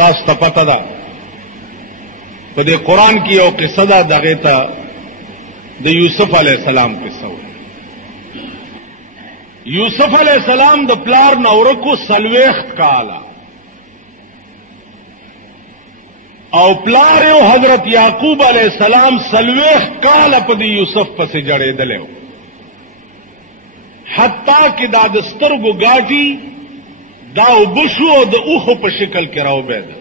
تاسو ته پته ده په دې قرآن کې یو قصه ده دغې ته د یوسف علیه السلام قصه وه. یوسف علیه السلام د پلار نه ورکو 40 کاله او پلار یو حضرت یعقوب علیه السلام 40 کاله په دې یوسف پسې جړېدلی و، حتی کې دا د سترګو ګاټي دا اوبه شو او د اوښو په شکل کې راوبېده.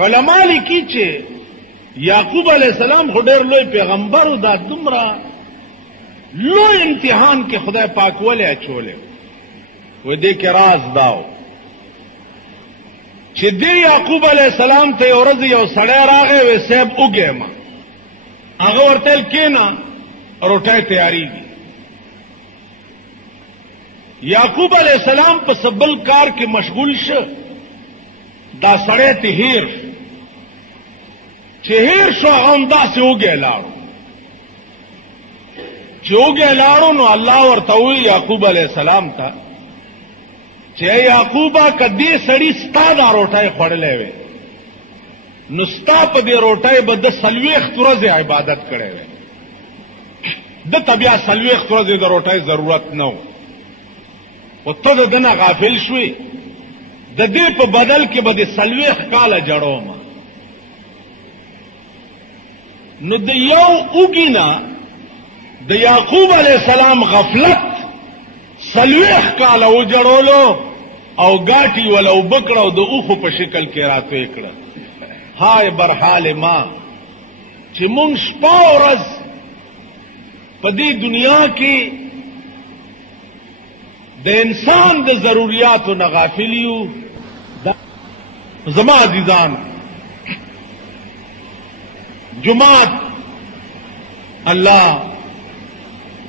علما لیکي چې یعقوب علیه السلام خو ډېر لوی پیغمبر و، دا دومره لوی امتحان کې خدای پاک ولې اچولی و دې کې راز دا و چې دې یعقوب علیه السلام ته یو ورځ یو سړی راغی وی صاحب اوږې ما هغه ورته ویل کېنه روټۍ تیارېږي. یعقوب علیہ السلام په سبل کار کې مشغول شه، دا سړی ته هیر چې هیر شو هغه همداسې وږی لاړو. چې وږی لاړو نو الله ورته وویل یعقوب علیہ السلام ته چې یعقوبه که دې سړي ستا دا روټۍ خوړلی وی نو ستا په دې روټۍ به د 40 ورځې عبادت کړی وی. ده ته بیا 40 ورځې د روټۍ ضرورت نه و، او ته د ده نه غافل شوې، د دې په بدل کې به د 40 کاله جړوم. نو د یو اوږي نه د یعقوب علیه السلام غفلت 40 کاله وجړولو او ګاټي ولا اوبه کړه او د اوښو په شکل کې راتوی کړه. های برحال ما چې مونږ شپه ورځ په دې دنیا کې د انسان د ضروریاتو نه غافل یو. زما عزیزان، جماعت الله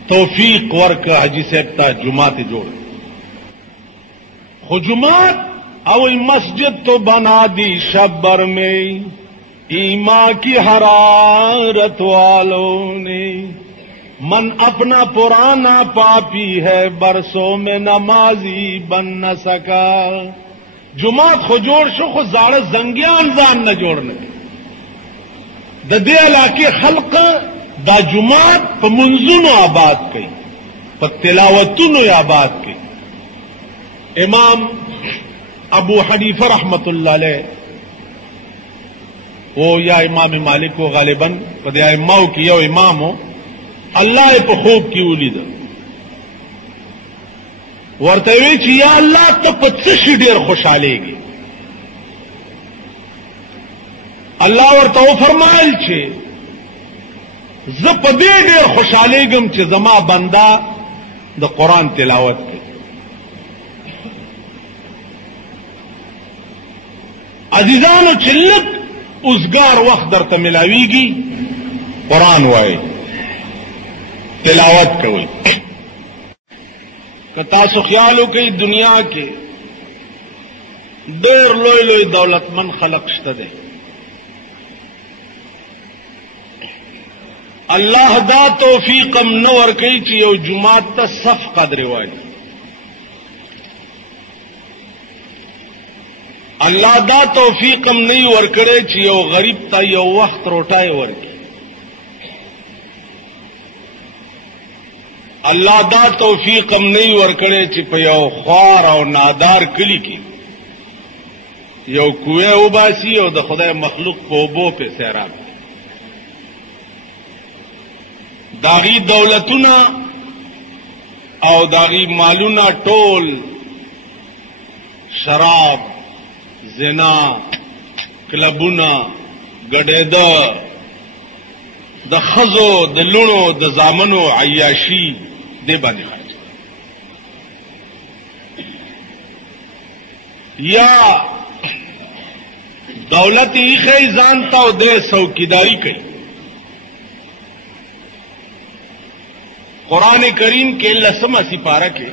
توفیق ورکړه حاجی صاحب ته جماعت جوړ، خو جماعت او مسجد تو بنا دی شبر میں ایمان کی حرارت والوں نے، من اپنا پرانا پاپی ہے برسوں میں نمازی بن نہ سکا. جماعت خو جوړ شو خو زاړه زنګیان ځان نه جوړ نه کړي. د دې علاقې خلق دا جماعت په منځونو آباد کړي، په تلاوتونو آباد کړي. امام ابو حنیفه رحمت الله علیه او یا امام مالک و غالبا په دې ائمهو کې یو امامو الله په خوب کې ولید، ورته وی چې یا الله ته په څه شي ډېر خوشالېږي. الله ورته وفرمایل چې زه په دې ډېر خوشالېږم چې زما بنده د قرآن تلاوت کوي. عزیزانو چې لږ اوزګار وخت درته ملاویږي قرآن وایي، تلاوت کوي. که تاسو خیال وکئ دنیا کې ډېر لوی لوی دولتمن خلق شته دی، الله دا توفیق هم نه ورکوي چې یو جماعت ته صف قدر وایي. الله دا توفیق هم نه ورکړی چې یو غریب ته یو وخت روټۍ ورکړي. الله دا توفیق هم نه ورکړی چې په یو خوار او نادار کلی کې یو کوه وباسي او د خدای مخلوق په اوبو پې سیراب کړي. داغي دولتونه او داغي مالونه ټول شراب، زنا، کلبونه، ګډېده، د ښځو د لوڼو د زامنو عیاشي دې باندې خرچ، یا دولت ایښی ځان ته او دې څوکیداري کوي. قرآن کریم کے 10 سپارہ کے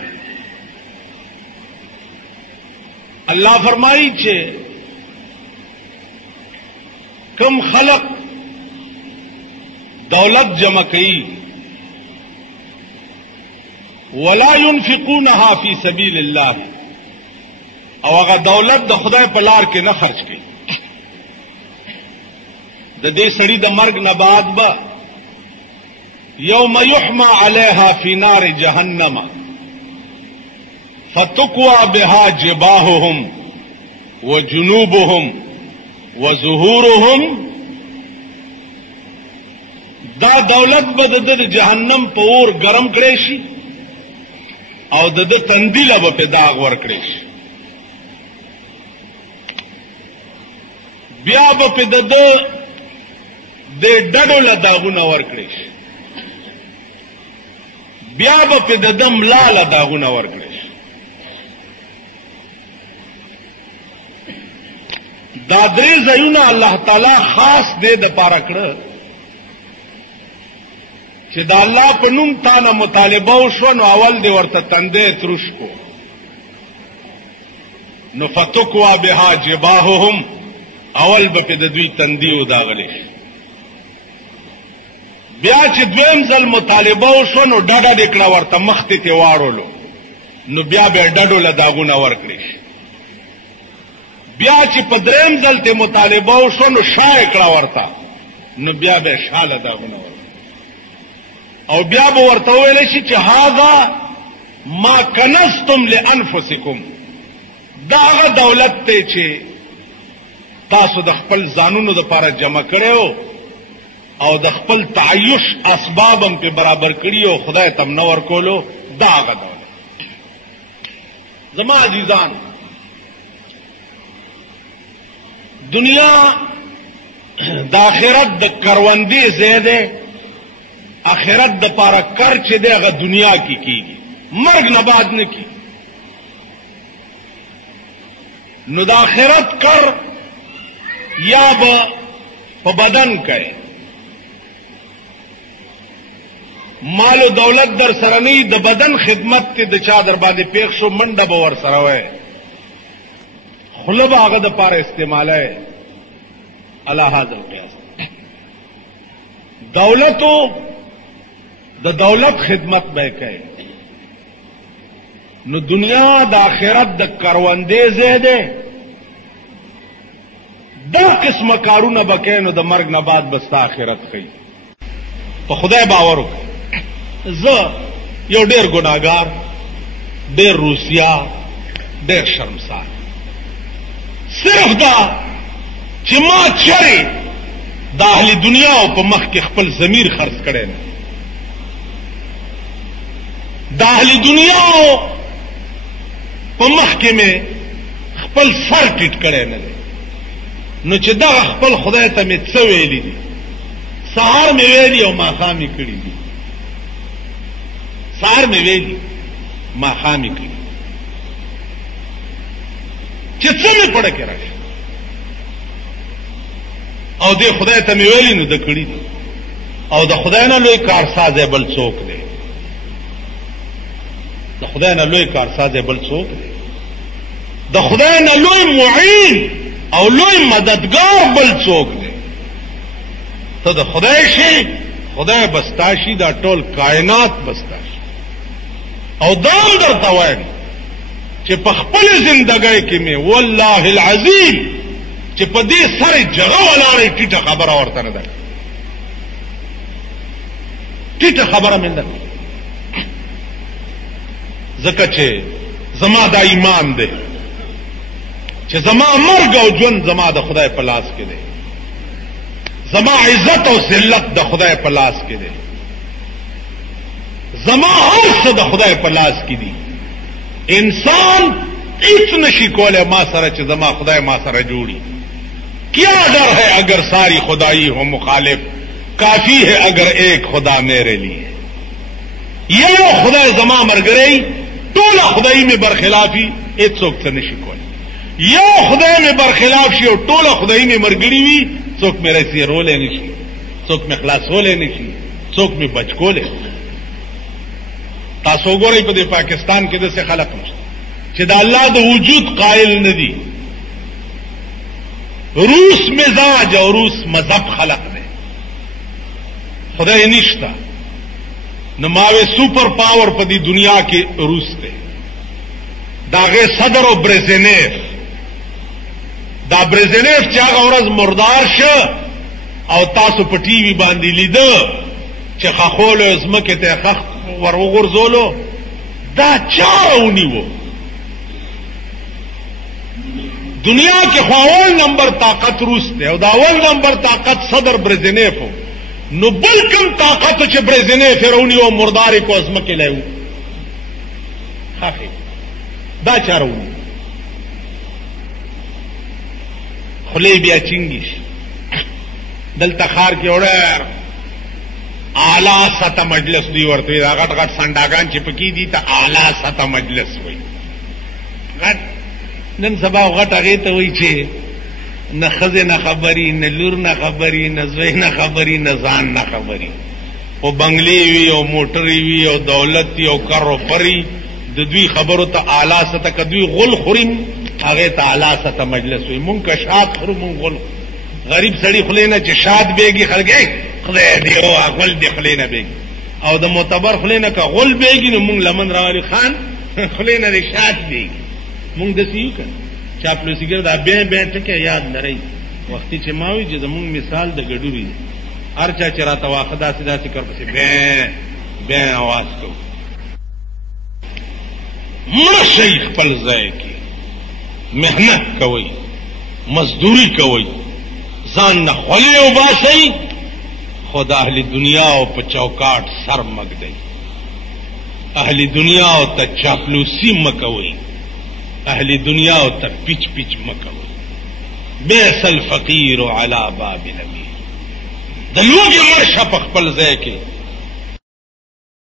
اللہ فرمائی چھے کم خلق دولت جمع کئی ولا ينفقونها فی سبیل اللہ او هغه دولت د خدای په لار کې نه خرج کړي د دې سړي د مرګ نه بعد به یوم یحمى علیها فی نار جهنم فتقوى بها جباههم وجنوبهم وظهورهم دا دولت به د جهنم په اور ګرم کړي شي او د تندیله به په داغ ور کړي شي بیا به په د ډډو له داغونه ور کړي شي بیا به په د ملا له داغونه ور کړي شي دا درې ځایونه الله تعالی خاص دې د پاره کړه چې دا الله په نوم تانه مطالبه وشو نو اول دې ورته تندې ترش کو نو فتقوا بها جباههم اول به په د دوی تندې وداغلې بیا چې دویم ځل مطالبه وشو نو ډډه دې کړه ورته مخته ته واړولو نو بیا به ډډو له داغونه ورکړي بیا چې په دریم ځل ته مطالبه وشو نو شای کړه ورته نو بیا به شاله داغونه ورکړي او بیا به ورته ویل شي چې هاذا ما کنستم لانفسکم دا هغه دولت ته چې تاسو د خپل ځانونو لپاره جمع کړو او د خپل تعیش اسباب هم په برابر کړی او خدای تم نو ورکولو دا هغه دولت زما عزیزان دنیا د آخرت د کروندې ځای دی آخرت د پاره کر چې دی هغه دنیا کې کیږي مرګ نه بعد نه کی نو د آخرت کر یا به په بدن کوي مال او دولت در سره نه د بدن خدمت ته د چا در باندې پیښ شو منډه به ور سره وای خلب هغه د پاره استعماله علی هذا القياس دولتو د دولت خدمت به کوي نو دنیا د آخرت د کروندې ځای دی دا قسمه کارونه بکې نو د مرګ نه بعد بستا آخرت خي په خدای باور وکړه زه یو ډېر ګناګار ډېر روسیا ډېر شرمسار صرف دا چې ما چرې د اهل دنیا او په مخ کې خپل ضمیر خرڅ کړی نه د اهل دنیا په مخ کې مې خپل سر ټیټ کړی نه دی نو چې دغه خپل خدای ته مې څه ویلي دي سهار مې ویلي او ماښام یې کړي دي سهار مې ویلي ماښام یې کړي چې څه مې پړه کې راشي او دې خدای ته مې ویلي نو د کړي دي او د خدای نه لوی کارساز بل څوک دی د خدای نه لوی کارساز بل څوک دی د خدای نه لوی معین او لوی مددگار بل څوک دی ته د خدای شي خدای بستاشي دا ټول کائنات بستاشي او دام درته وایم چې په خپل زندګۍ کې مې والله العظیم چې په دې سره جګه ولاړې ټیټه خبره ورته نه ده ټیټه خبره مې نه ده ځکه چې زما دا ایمان دی چې زما مرګ او ژوند زما د خدای په لاس کې دی زما عزت او ذلت د خدای په لاس کې دی زما هر څه د خدای په لاس کې دی انسان هیڅ نشي کولای ما سره چې زما خدای ما سره جوړي کیا ڈر ہے اگر ساری خدائی ہو مخالف کافی ہے اگر ایک خدا میرے لیے یہ خدا زما مرگرئی ٹولا خدائی میں برخلافی ایک چوک سے نشی کولای یو خدای میں برخلاف شي او ټوله خدای میں مرګړي وي څوک مې رسي رولې نشي څوک مې خلاصولې نشي څوک مې بچ کولې تاسو ګورئ په پاکستان کې د څه خلق نشته چې د الله د وجود قائل نه دي روس مزاج او روس مذهب خلق دی خدای نشته نو ماوي سپر پاور په دې دنیا کې روس دی داغه صدر او برزنیف دا برزنیف چې هغه ورځ مردار شه او تاسو په ټي وي باندې لیده چې خخول ازمکه ته خخ ورغورځولو دا چاونی وو دنیا کې خواول نمبر طاقت روس دی او دا اول نمبر طاقت صدر برزنیف نو بل کم طاقت چې برزنیف رونی او مردار کو ازمکه لایو خافي دا چارونی خلی بیا چنگیش دلته خار کې وړه اعلی سطح مجلس دی ورته دا غټ غټ سنداګان چې پکې دي ته اعلی سطح مجلس وای غټ نن سبا غټ هغه ته وای چې نه خزه نه خبري نه لور نه خبري نه زوی نه خبري نه ځان نه خبري او بنگلې وی او موټرې وی او دولت او کرو پری د دوی خبرو ته اعلی سطح کدوی غل خوریم هغه ته اعلی سطح مجلس وي مونږ کا شاد خورو مونږ غل غریب سړی خلینا چې شاد بیگی خلګي خدای دې او غل دې خلینا بیگی او د معتبر خلینا کا غل بیگی نو مونږ لمن راوالي خان خلینا دې شاد بیگی مونږ د سیو کړ چاپلوسیګر دا به ټکه یاد لري وختي چې ماوي چې زمونږ مثال د ګډوري هرچا چې راته واخدا سدا چې کړ پسې به आवाज کو مړ شیخ خپل ځای کې محنت کوي مزدوری کوي ځان نه خولې وباسئ خود اهل دنیا او په چوکاټ سر مګدئ اهل دنیا او ته چاپلوسی مکوئ اهل دنیا او ته پیچ پیچ مکوئ بیس الفقیر علی باب الامیر د لوګي مرشه په خپل ځای کې